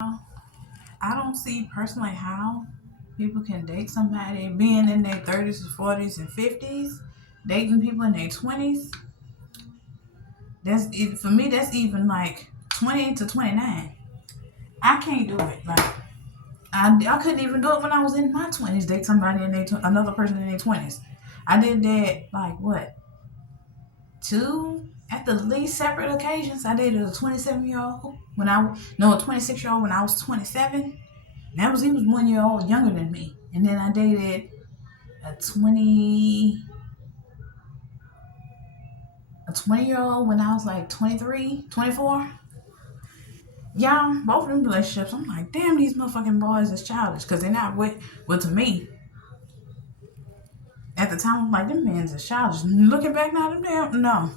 I don't see personally how people can date somebody being in their 30s, 40s, and 50s, dating people in their 20s. That's it, for me. That's even like 20 to 29. I can't do it. Like I couldn't even do it when I was in my 20s. Date somebody in their another person in their 20s. I did that like what, two at the least separate occasions. I dated a 27-year old when I no a 26-year old when I was 27. That was he was 1 year old younger than me. And then I dated a 20 year old when I was like 23, 24. Yeah, both of them relationships. I'm like, damn, these motherfucking boys is childish because they're not with. Well, to me, at the time, I'm like, them men's is childish. Looking back now, them damn no.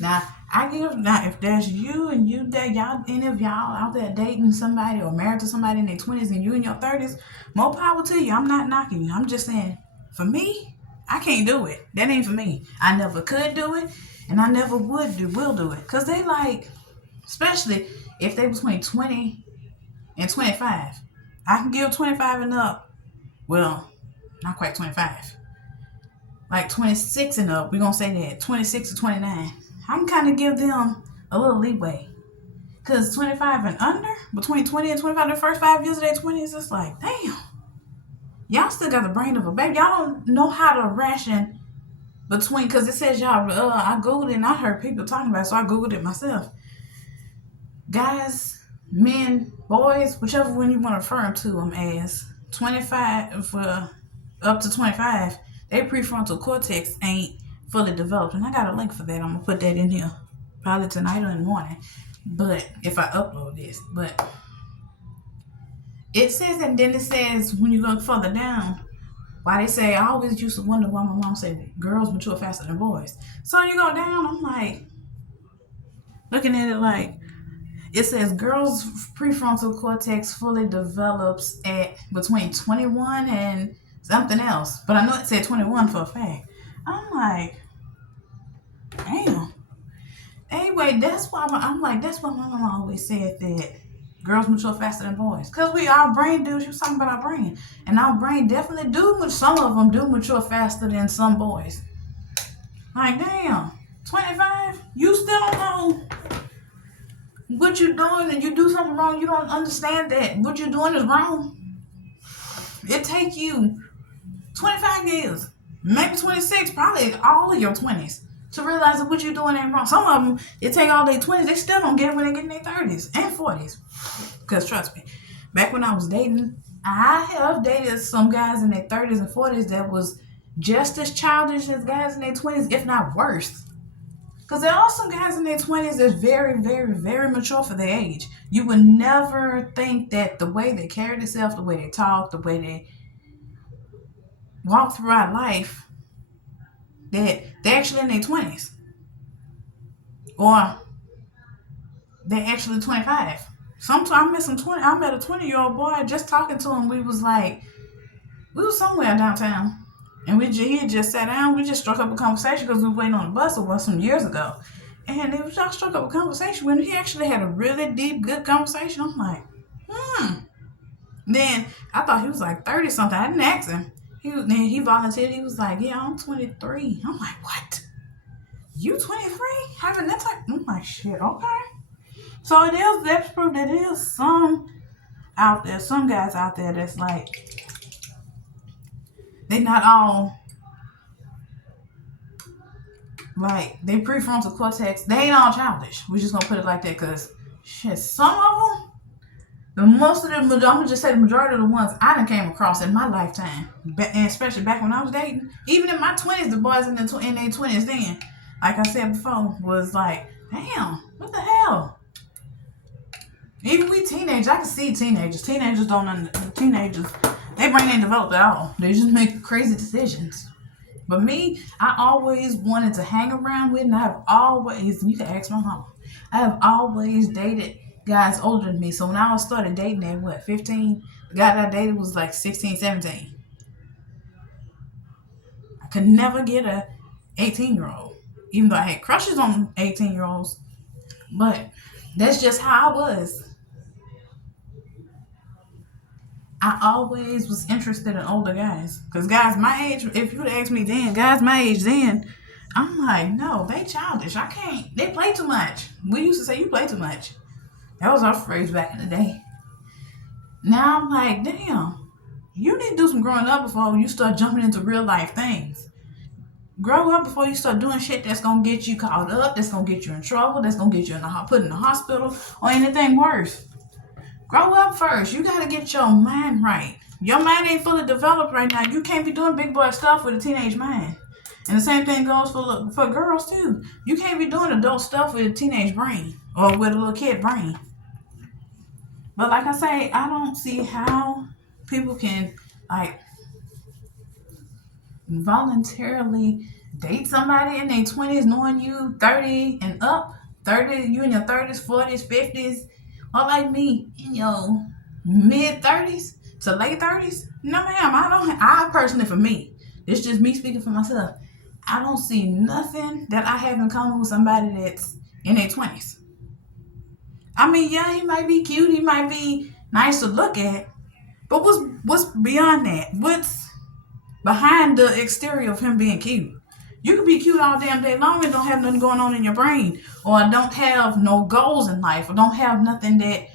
Now I give now if there's you and you that y'all any of y'all out there dating somebody or married to somebody in their 20s and you in your 30s, more power to you. I'm not knocking you. I'm just saying, for me, I can't do it. That ain't for me. I never could do it, and I never will do it. Cause they like, especially if they between 20 and 25. I can give 25 and up. Well, not quite 25. Like 26 and up. We're gonna say that 26 to 29. I can kind of give them a little leeway. Because 25 and under, between 20 and 25, the first 5 years of their 20s, it's like, damn, y'all still got the brain of a baby. Y'all don't know how to ration between, because it says y'all, I Googled it and I heard people talking about it, so I Googled it myself. Guys, men, boys, whichever one you want to refer to them as, 25 for up to 25, their prefrontal cortex ain't fully developed. And I got a link for that. I'm going to put that in here probably tonight or in the morning. But if I upload this, but it says, and then it says when you go further down, why they say I always used to wonder why my mom said girls mature faster than boys. So you go down, I'm like looking at it like it says girls' prefrontal cortex fully develops at between 21 and something else, but I know it said 21 for a fact. I'm like, damn. Anyway, I'm like, that's why my mama always said that girls mature faster than boys. Because our brain do, she was talking about our brain. And our brain definitely some of them do mature faster than some boys. Like, damn, 25? You still don't know what you're doing and you do something wrong. You don't understand that what you're doing is wrong. It take you 25 years, maybe 26, probably all of your 20s to realize that what you're doing ain't wrong. Some of them, it take all their 20s. They still don't get it when they get in their 30s and 40s. Because trust me, back when I was dating, I have dated some guys in their 30s and 40s that was just as childish as guys in their 20s, if not worse. Because there are some guys in their 20s that's very, very, very mature for their age. You would never think that the way they carry themselves, the way they talk, the way they walk throughout life, that they're actually in their 20s. Or they're actually 25. Sometimes I met a 20-year-old boy, just talking to him, we was somewhere downtown. And he had just sat down, we just struck up a conversation because we were waiting on the bus. It was some years ago. And it was just struck up a conversation when he actually had a really deep, good conversation. I'm like, Then I thought he was like 30 something. I didn't ask him. Then he volunteered. He was like, yeah, I'm 23. I'm like, what? You 23? Having that type? I'm like, shit, okay. So that's proof that there is some guys out there that's like, they not all, like, they prefrontal cortex, they ain't all childish. We're just gonna put it like that because, shit, some of them, I'm gonna just say the majority of the ones I done came across in my lifetime, and especially back when I was dating, even in my 20s, the boys in their 20s then, like I said before, was like, damn, what the hell? Even we teenagers, I can see teenagers. Teenagers, their brain ain't developed at all. They just make crazy decisions. But me, I always wanted to hang around with, and you can ask my mama, I have always dated guys older than me. So when I started dating at 15, the guy that I dated was like 16, 17. I could never get a 18-year-old, even though I had crushes on 18-year-olds. But that's just how I was. I always was interested in older guys. Because guys my age, if you would ask me then, guys my age then, I'm like, no, they childish. I can't. They play too much. We used to say, you play too much. That was our phrase back in the day. Now I'm like, damn, you need to do some growing up before you start jumping into real life things. Grow up before you start doing shit that's gonna get you caught up, that's gonna get you in trouble, that's gonna get you put in the hospital, or anything worse. Grow up first. You gotta get your mind right. Your mind ain't fully developed right now. You can't be doing big boy stuff with a teenage mind. And the same thing goes for girls too. You can't be doing adult stuff with a teenage brain or with a little kid brain. But like I say, I don't see how people can like voluntarily date somebody in their 20s knowing you 30 and up. 30, you in your 30s, 40s, 50s, or like me in your mid 30s to late 30s. No ma'am, I personally, for me, it's just me speaking for myself, I don't see nothing that I have in common with somebody that's in their 20s. I mean, yeah, he might be cute, he might be nice to look at, but what's beyond that? What's behind the exterior of him being cute? You could be cute all damn day long and don't have nothing going on in your brain, or don't have no goals in life, or don't have nothing that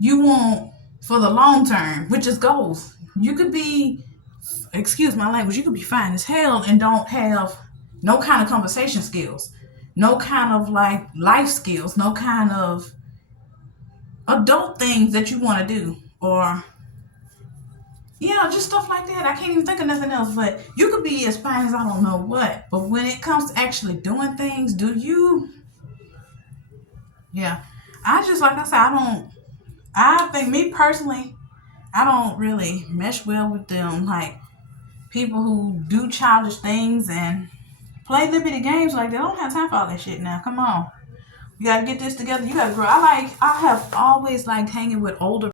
you want for the long term, which is goals. You could be, excuse my language, you could be fine as hell and don't have no kind of conversation skills, no kind of like life skills, no kind of adult things that you want to do, or yeah, just stuff like that. I can't even think of nothing else. But you could be as fine as I don't know what. But when it comes to actually doing things, do you? Yeah. I just, like I said, I think, me personally, I don't really mesh well with them. Like, people who do childish things and play liberty games like they don't have time for all that shit now. Come on. You got to get this together. You got to grow. I have always liked hanging with older